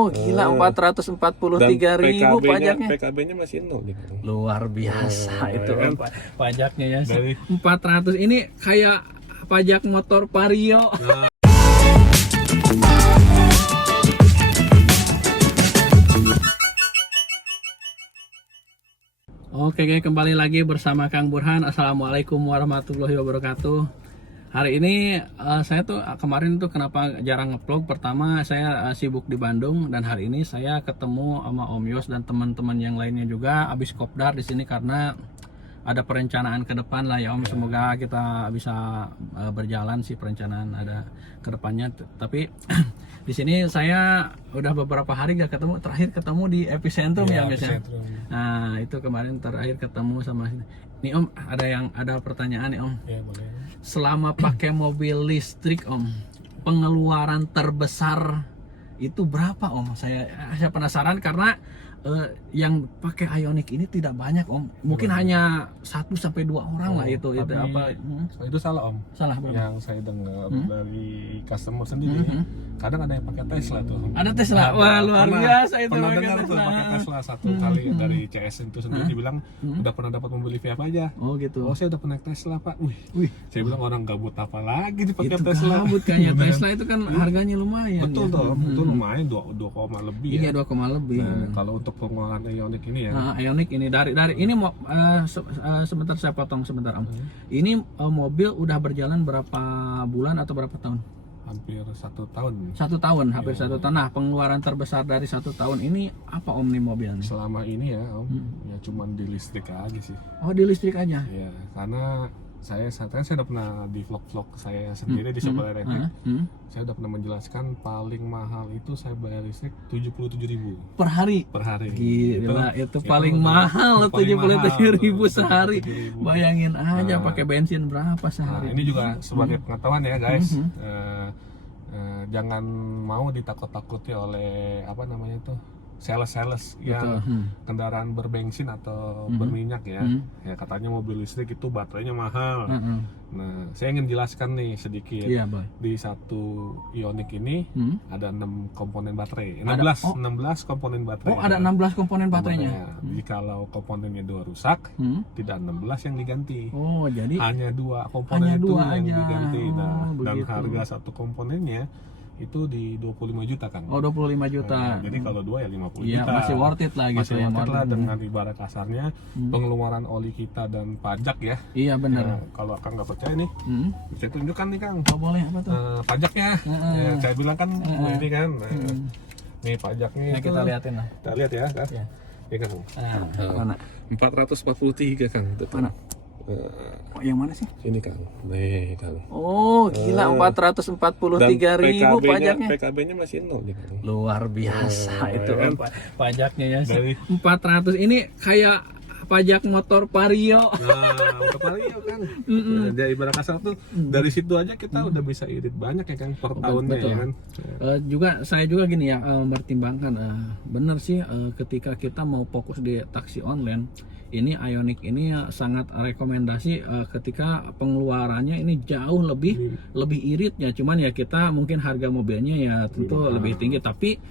Oh, gila, 443.000 pajaknya. PKB-nya masih 0 gitu. Luar biasa itu kan? pajaknya ya. Dari 400 ini kayak pajak motor Vario. Oke, kembali lagi bersama Kang Burhan. Assalamualaikum warahmatullahi wabarakatuh. Hari ini saya tuh kemarin tuh kenapa jarang ngevlog. Pertama saya sibuk di Bandung, dan hari ini saya ketemu sama Om Yos dan teman-teman yang lainnya juga habis kopdar di sini karena ada perencanaan ke depan lah ya Om. Semoga kita bisa berjalan sih, perencanaan ada ke depannya. Tapi di sini saya udah beberapa hari gak ketemu. Terakhir ketemu di Epicentrum ya Om ya. Nah, itu kemarin terakhir ketemu sama ini Om. Ada pertanyaan nih Om. Ya, boleh. Selama pakai mobil listrik Om, pengeluaran terbesar itu berapa Om? Saya penasaran karena yang pakai Ioniq ini tidak banyak Om. Mungkin hanya 1-2 orang lah itu apa? Itu salah Om. Salah berapa? Yang saya dengar dari customer sendiri, kadang ada yang pakai Tesla tuh. Ada Tesla. Wah, luar biasa itu. Pernah pakai dengar tuh Tesla. pakai Tesla satu kali dari CS itu sendiri dibilang udah pernah dapat mobil EV apa aja. Oh gitu. Oh, saya udah pernah Tesla Pak. Wih. Saya bilang orang gabut apa lagi dipakai Itu Tesla. gabut kayaknya. Tesla itu kan harganya lumayan. Betul ya. toh, itu lumayan 2, lebih Iya, ya. 2, lebih. Nah, kalau untuk pengeluaran Ioniq ini ya. Nah, Ioniq ini dari ini mau sebentar saya potong sebentar Om. Ini mobil udah berjalan berapa bulan atau berapa tahun? Hampir 1 tahun. 1 tahun, hampir 1 tahun. Nah, pengeluaran terbesar dari 1 tahun ini apa Om nih mobilnya? Selama ini ya Om, ya cuman di listrik aja sih. Oh, di listrik aja? Iya, karena saya udah pernah di vlog saya sendiri di Sobat Elektrik. Saya udah pernah menjelaskan paling mahal itu saya bayar listrik 77.000 per hari. Gila, itu paling mahal 77.000 sehari. Bayangin aja pakai bensin berapa sehari. Nah, ini juga sebagai pengetahuan ya guys. Jangan mau ditakut-takuti oleh apa namanya itu sales yang kendaraan berbensin atau berminyak ya. Ya katanya mobil listrik itu baterainya mahal. Nah, saya ingin jelaskan nih sedikit. Iya, di satu Ioniq ini ada 6 komponen baterai. 16 komponen baterai. Oh, ada 16 komponen baterainya. Jadi kalau komponennya 2 rusak, tidak 16 yang diganti. Oh, jadi hanya 2 komponen itu yang aja. diganti. Nah, dan begitu. harga satu komponennya itu di 25 juta kan. Oh, 25 juta. Nah, jadi kalau 2 ya 50 Iya, juta. masih worth it lah gitu. Masih worth it lah dengan ibarat kasarnya pengeluaran oli kita dan pajak ya. Iya, benar. Nah, kalau Kang nggak percaya nih, saya tunjukkan nih Kang. Oh, boleh, apa tuh? Pajaknya. Ya, saya bilang kan ini kan. Nih pajaknya Ya, itu. kita liatin lah. Kita lihat ya kan. Ya. Ini kan. Mana? 443 Kang. Mana? Oh, yang mana sih? Ini Kang. Nih Kang. Oh, gila, 443.000 pajaknya. PKB-nya masih 0 nih Kang. Luar biasa itu kan? pajaknya ya. Dari 400 ini kayak pajak motor Vario. Nah, untuk Vario kan. Jadi ibarat kasar tuh dari situ aja kita udah bisa irit banyak ya Kang per tahunnya ya kan. Saya juga gini ya, mempertimbangkan bener sih ketika kita mau fokus di taksi online, ini Ioniq ini sangat rekomendasi ketika pengeluarannya ini jauh lebih irit ya. Cuman ya kita mungkin harga mobilnya ya tentu lebih tinggi, tapi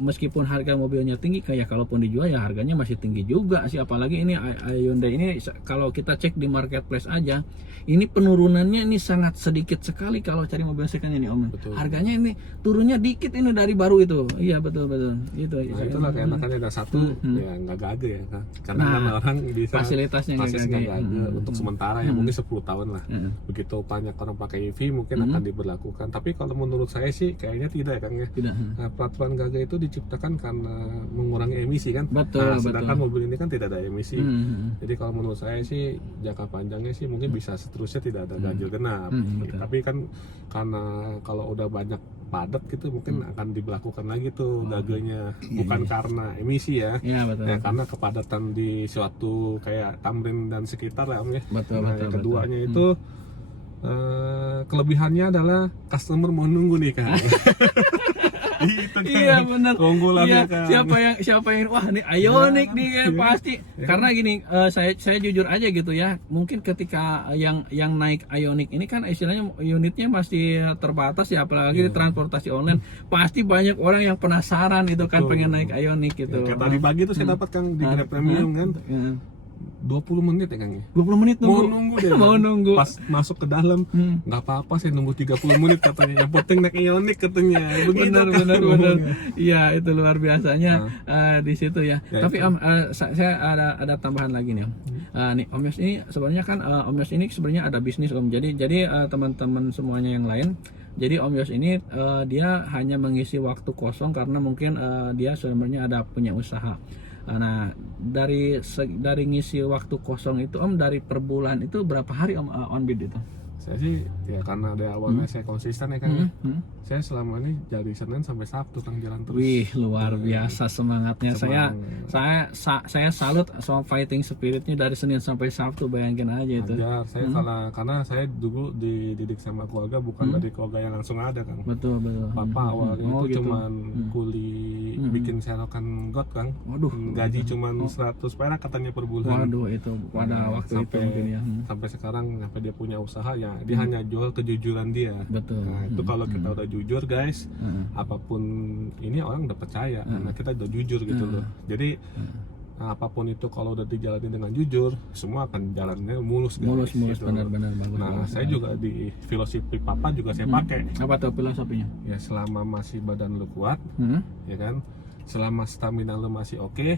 meskipun harga mobilnya tinggi, kayak kalaupun dijual ya harganya masih tinggi juga sih. Apalagi ini Hyundai ini kalau kita cek di marketplace aja, ini penurunannya ini sangat sedikit sekali kalau cari mobil second ini Om. Harganya ini turunnya dikit ini dari baru itu. Iya, betul itu. Nah, itulah keenakannya ada satu ya nggak gagal ya kan. Karena kan orang bisa fasilitasnya nggak gagal. untuk sementara ya mungkin 10 tahun lah. Begitu banyak orang pakai EV mungkin akan diberlakukan. Tapi kalau menurut saya sih kayaknya tidak ya Kang ya. Tidak. Nah, peraturan gagal itu diciptakan karena mengurangi emisi kan. Betul, sedangkan mobil ini kan tidak ada emisi. Jadi kalau menurut saya sih jangka panjangnya sih mungkin bisa seterusnya tidak ada ganjil genap. Tapi kan karena kalau udah banyak padat gitu mungkin akan diberlakukan lagi tuh gagalnya, bukan karena emisi ya. Iya, betul. Ya, karena kepadatan di suatu kayak Tamrin dan sekitar ya Om ya. Betul. Yang keduanya itu kelebihannya adalah customer mau nunggu nih Kang. Itu kan Iya benar. keunggulannya Iya, kan. siapa yang wah ini Ioniq nih pasti. Karena gini, saya jujur aja gitu ya. Mungkin ketika yang naik Ioniq ini kan istilahnya unitnya masih terbatas ya, apalagi di transportasi online. Pasti banyak orang yang penasaran itu kan, Betul. pengen naik Ioniq gitu. Ya, kayak tadi pagi tuh saya dapat Kang di Grab Premium kan. 20 menit ya Kang ya. 20 menit Mau nunggu. nunggu deh. Mau nunggu. Pas masuk ke dalam, nggak apa-apa saya nunggu 30 menit katanya. Yang penting naik Ioniq katanya. Begitu benar kan benar. ngomongnya. Iya, itu luar biasanya di situ ya. Ya, Tapi itu. Om, saya ada tambahan lagi nih Om. Nih Om Yos ini sebenarnya kan Om Yos ini sebenarnya ada bisnis Om. Jadi teman-teman semuanya yang lain. Jadi Om Yos ini dia hanya mengisi waktu kosong karena mungkin dia sebenarnya ada punya usaha. Nah, dari ngisi waktu kosong itu Om, dari per bulan itu berapa hari Om on bid itu? Saya sih ya karena dari awalnya saya konsisten ya Kang. Saya selama ini dari Senin sampai Sabtu Kang jalan terus. Wih, luar biasa semangatnya. Saya salut sama fighting spiritnya dari Senin sampai Sabtu, bayangin aja itu. Ajar saya karena saya dulu dididik sama keluarga bukan dari keluarga yang langsung ada Kang. Betul. Papa awalnya itu gitu. cuman kuli bikin selokan got Kang. Waduh. Gaji cuman 100 perak katanya per bulan. Waduh, itu pada waktu itu mungkin ya. Sampai sekarang sampai dia punya usaha ya dia hanya jual kejujuran dia. Betul. Nah, itu kalau kita udah jujur guys, apapun ini orang udah percaya karena kita udah jujur gitu loh. Jadi apapun itu kalau udah dijalani dengan jujur, semua akan jalannya mulus guys. Mulus, gitu. benar-benar bagus. Nah, bagus. saya juga di filosofi papa juga saya pakai. Apa tuh filosofinya? Ya selama masih badan lu kuat, ya kan, selama stamina lu masih oke,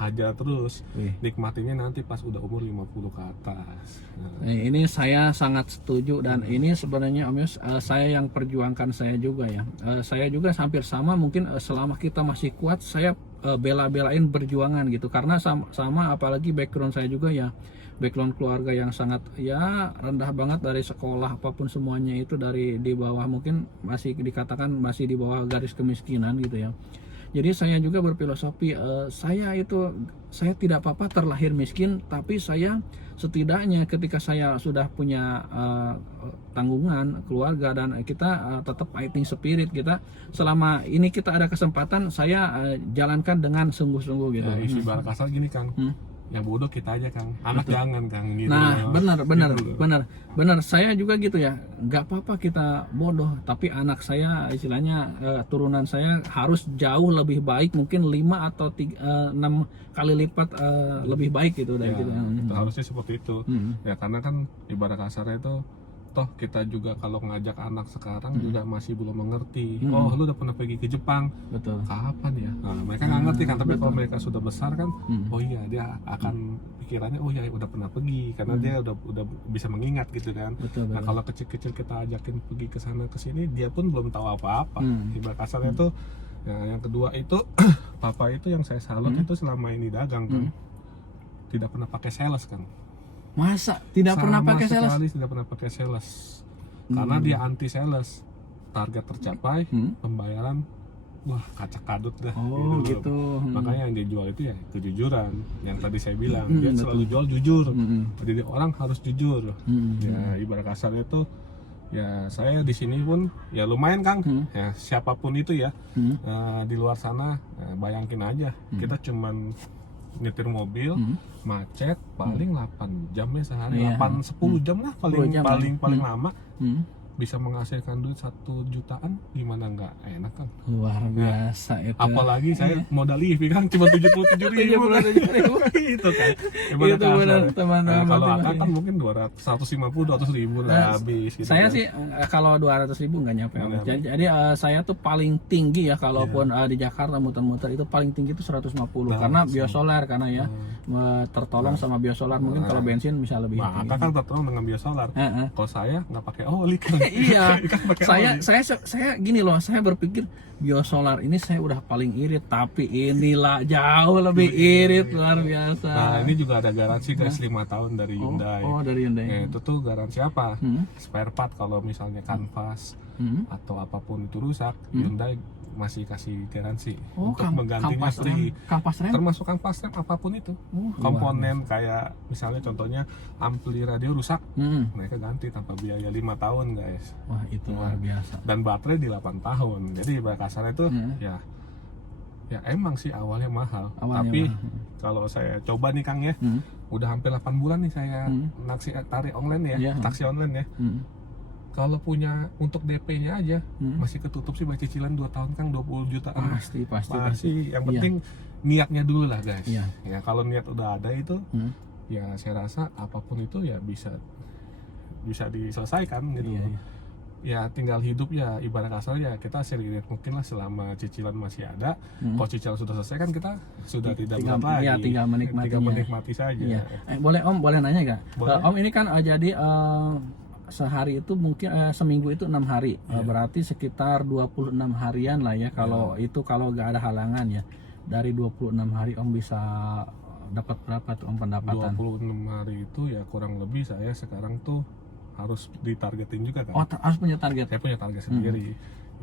hajar terus. Wih. Nikmatinya nanti pas udah umur 50 ke atas. Nah, Ini saya sangat setuju dan ini sebenarnya Om Yos, saya yang perjuangkan saya juga ya. Saya juga hampir sama mungkin selama kita masih kuat saya bela-belain berjuangan gitu, karena sama apalagi background saya juga ya, background keluarga yang sangat ya rendah banget, dari sekolah apapun semuanya itu dari di bawah, mungkin masih dikatakan masih di bawah garis kemiskinan gitu ya. Jadi saya juga berfilosofi saya tidak apa-apa terlahir miskin, tapi saya setidaknya ketika saya sudah punya tanggungan keluarga dan kita tetap fighting spirit, kita selama ini kita ada kesempatan saya jalankan dengan sungguh-sungguh gitu. ya, isi bahasa kasar gini Kang. Yang bodoh kita aja Kang. Anak jangan Kang gitu. Nah, loh. benar. Saya juga gitu ya. Nggak apa-apa kita bodoh, tapi anak saya istilahnya turunan saya harus jauh lebih baik, mungkin 5 atau 6 kali lipat lebih baik gitu dari Ya, gitu. itu harusnya seperti itu. Ya karena kan ibarat kasarnya itu toh kita juga kalau ngajak anak sekarang juga masih belum mengerti. Oh, lu udah pernah pergi ke Jepang? Betul. Kapan ya? Nah, mereka nggak ngerti kan, tapi kalau mereka sudah besar kan, oh iya dia akan pikirannya oh iya udah pernah pergi karena dia udah bisa mengingat gitu kan. Betul. Nah, kalau kecil-kecil kita ajakin pergi ke sana ke sini, dia pun belum tahu apa-apa. Ibarat kasarnya itu yang kedua itu papa itu yang saya salut itu selama ini dagang kan. Tidak pernah pakai sales kan. Masa tidak pernah pakai sales? Sama sekali tidak pernah pakai sales. Karena dia anti sales. Target tercapai, pembayaran wah kacak kadut dah. Oh gitu. Makanya yang dia jual itu ya kejujuran. Yang tadi saya bilang dia selalu jual jujur. Jadi orang harus jujur. Ya ibarat kasarnya itu ya saya di sini pun ya lumayan Kang. Ya siapapun itu ya di luar sana bayangin aja kita cuman nyetir mobil macet paling 8 jam ya sehari, 8-10 jam lah paling lama. Bisa menghasilkan duit 1 jutaan, gimana nggak enak kan? Luar biasa itu. Apalagi saya modal IF kan cuma 77.000 kan. Itu kan. Itu benar teman-teman. Kalau akang kan mungkin 150-200 ribu lah habis gitu. Saya kan. sih kalau 200 ribu nggak nyampe. Jadi saya tuh paling tinggi ya kalaupun di Jakarta muter-muter itu paling tinggi itu 150 karena biosolar, karena ya tertolong sama biosolar. Mungkin kalau bensin bisa lebih tinggi. Akang kan tertolong dengan biosolar. Kalau saya nggak pakai oli kan. Iya, saya gini loh, saya berpikir biosolar ini saya udah paling irit, tapi inilah jauh lebih irit, luar biasa. Nah ini juga ada garansi guys 5 tahun dari Hyundai. Oh dari Hyundai. Itu tuh garansi apa? Spare part kalau misalnya kanvas atau apapun itu rusak, Hyundai masih kasih garansi Oh, untuk menggantinya free. Kampas rem? Termasuk kampas rem apapun itu. Komponen kayak misalnya contohnya ampli radio rusak, mereka ganti tanpa biaya 5 tahun guys. Wah, itu luar biasa. Dan baterai di 8 tahun. Jadi kasarnya itu ya emang sih awalnya mahal. Tapi kalau saya coba nih Kang ya, udah hampir 8 bulan nih saya tarik online ya, taksi online ya. Kalau punya untuk DP-nya aja masih ketutup sih bayar cicilan 2 tahun Kang, 20 juta. Pasti. Yang penting niatnya dulu lah guys. Ya kalau niat udah ada itu, ya saya rasa apapun itu ya bisa diselesaikan gitu. Ya tinggal hidup ya, ibarat kasar ya kita seiring mungkin lah selama cicilan masih ada. Kalau cicilan sudah selesai kan kita sudah tidak berat lagi. Tinggal menikmati saja. Boleh Om, boleh nanya gak? Boleh. Om ini kan jadi sehari itu mungkin seminggu itu 6 hari, berarti sekitar 26 harian lah ya kalau itu, kalau nggak ada halangan ya. Dari 26 hari Om bisa dapat berapa tuh Om pendapatan? 26 hari itu ya kurang lebih saya sekarang tuh harus ditargetin juga kan. Oh, harus punya target? Saya punya target sendiri.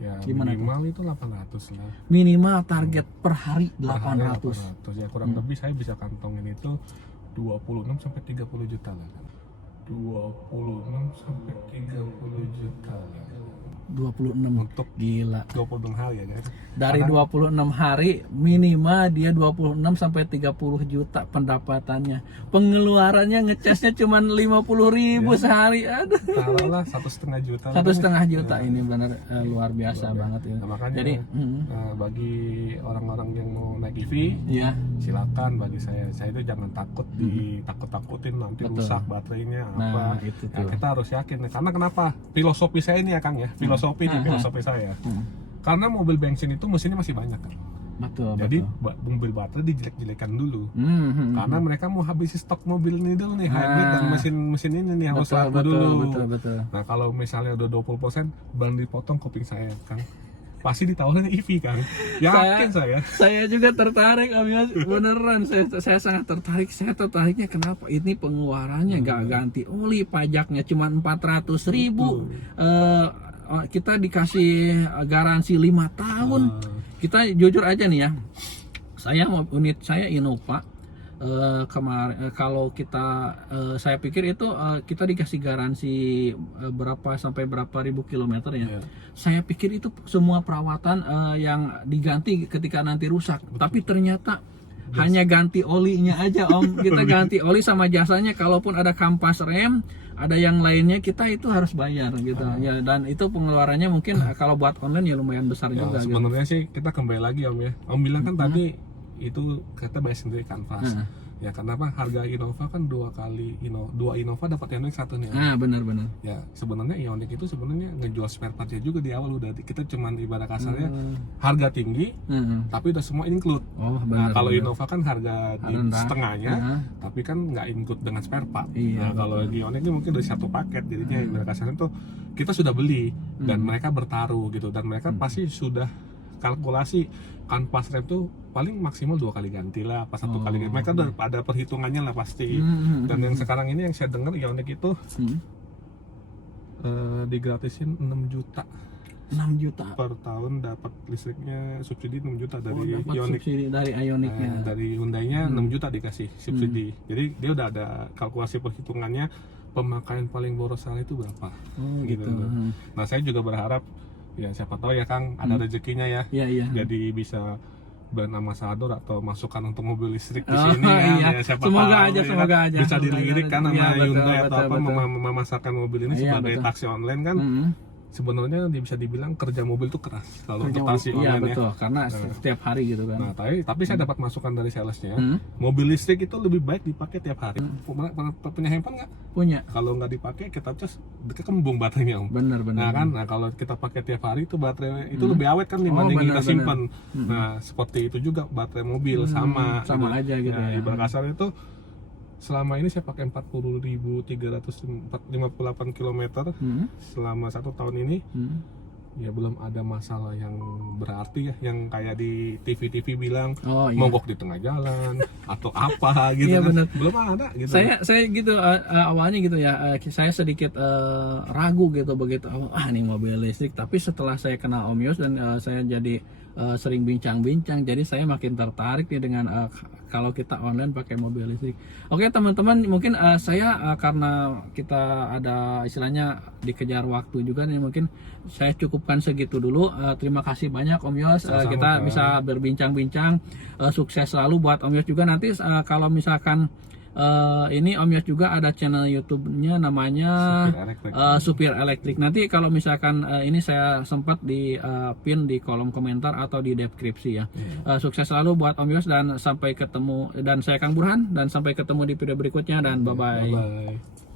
Ya gimana minimal itu 800 lah. Minimal target per hari 800. Ya kurang lebih saya bisa kantongin itu 26 sampai 30 juta lah kan. 26 sampai 30 juta lah. 26 untuk gila. 26 hari ya guys. Dari 26 hari minimal dia 26 sampai 30 juta pendapatannya. Pengeluarannya ngecasnya cuma 50.000 sehari. Aduh. Taruhlah 1,5 juta. 1,5 juta ini benar luar biasa banget ya. Nah, makanya jadi bagi orang-orang yang mau naik EV, silakan. Bagi saya itu jangan takut ditakut-takutin nanti rusak baterainya apa. Itu ya, kita harus yakin karena kenapa? Filosofi saya ini ya Kang ya. Filosofi saya. Karena mobil bensin itu mesinnya masih banyak kan. Betul. Jadi mobil baterai dijelek-jelekan dulu. Karena mereka mau habisi stok mobil ini dulu nih, hybrid dan mesin ini nih harus laku dulu. Betul. Nah kalau misalnya udah 20%, baru dipotong kuping saya Kang. Pasti ditawarin EV Kang. Yakin saya. Saya juga tertarik Om ya. Beneran saya sangat tertarik. Saya tertariknya kenapa? Ini pengeluarannya nggak ganti oli, pajaknya cuma 400.000. Kita dikasih garansi 5 tahun. Kita jujur aja nih ya, unit saya Innova kemarin kalau kita saya pikir itu kita dikasih garansi berapa sampai berapa ribu kilometer ya. Saya pikir itu semua perawatan yang diganti ketika nanti rusak. Tapi ternyata hanya ganti olinya aja Om. Kita ganti oli sama jasanya, kalaupun ada kampas rem, ada yang lainnya kita itu harus bayar gitu ya. Dan itu pengeluarannya mungkin kalau buat online ya lumayan besar juga. Sebenarnya sih kita kembali lagi Om ya. Om bilang kan tadi itu kita bayar sendiri kanvas. Ya kenapa harga Innova kan 2 Innova dapat Ioniq 1 nih. Benar. Ya sebenarnya Ioniq itu sebenarnya ngejual spare partnya juga di awal udah kita cuman ibarat kasarnya harga tinggi tapi udah semua include. Nah kalau Innova kan harga di setengahnya tapi kan nggak include dengan spare part. Nah kalau di Ioniq ini mungkin dari satu paket, jadinya ibarat kasarnya tuh kita sudah beli dan mereka bertaruh gitu, dan mereka pasti sudah kalkulasi kanvas rem tuh paling maksimal 2 kali ganti lah, pas 1 kali ganti. Mereka udah ada perhitungannya lah pasti. Dan yang sekarang ini yang saya dengar Ioniq itu digratisin 6 juta. 6 juta per tahun dapat listriknya, subsidi 6 juta dari Ioniq. Subsidi dari Ioniq-nya. Dari Hyundai-nya 6 juta dikasih subsidi. Jadi dia udah ada kalkulasi perhitungannya pemakaian paling boros sehari itu berapa. Gitu. Nah, saya juga berharap ya siapa tahu ya Kang ada rezekinya ya. Jadi bisa brand ambassador atau masukan untuk mobil listrik di sini ya. Siapa semoga tahu aja bisa dilirik kan sama Hyundai atau apa memasarkan mobil ini sebagai taksi online kan. Sebenarnya bisa dibilang kerja mobil itu keras kalau untuk taksi online betul, karena setiap hari gitu kan. Nah, tapi saya dapat masukan dari salesnya. Mobil listrik itu lebih baik dipakai tiap hari. Punya handphone nggak? Punya. Kalau nggak dipakai kita cas kembung baterainya Om. Benar. Nah kan, kalau kita pakai tiap hari itu baterai itu lebih awet kan dibanding kita simpan. Nah seperti itu juga baterai mobil sama aja gitu ya. Ibarat kasar itu selama ini saya pakai 40.358 km selama 1 tahun ini. ya belum ada masalah yang berarti ya, yang kayak di TV-TV bilang Oh iya. mogok di tengah jalan atau apa gitu Iya, kan. bener. Belum ada gitu. Saya gitu awalnya gitu ya, saya sedikit ragu gitu begitu awal, ini mobil listrik, tapi setelah saya kenal Om Yos dan saya jadi sering bincang-bincang, jadi saya makin tertarik nih dengan kalau kita online pakai mobil listrik. Oke teman-teman, mungkin karena kita ada istilahnya dikejar waktu juga nih, mungkin saya cukupkan segitu dulu. Terima kasih banyak Om Yos. Sama-sama, Kita Kak. bisa berbincang-bincang. Sukses selalu buat Om Yos juga. Nanti kalau misalkan ini Om Yos juga ada channel YouTube-nya namanya Supir Elektrik. Nanti kalau misalkan ini saya sempat di pin di kolom komentar atau di deskripsi ya. Sukses selalu buat Om Yos dan sampai ketemu, dan saya Kang Burhan, dan sampai ketemu di video berikutnya, dan bye bye. Bye-bye.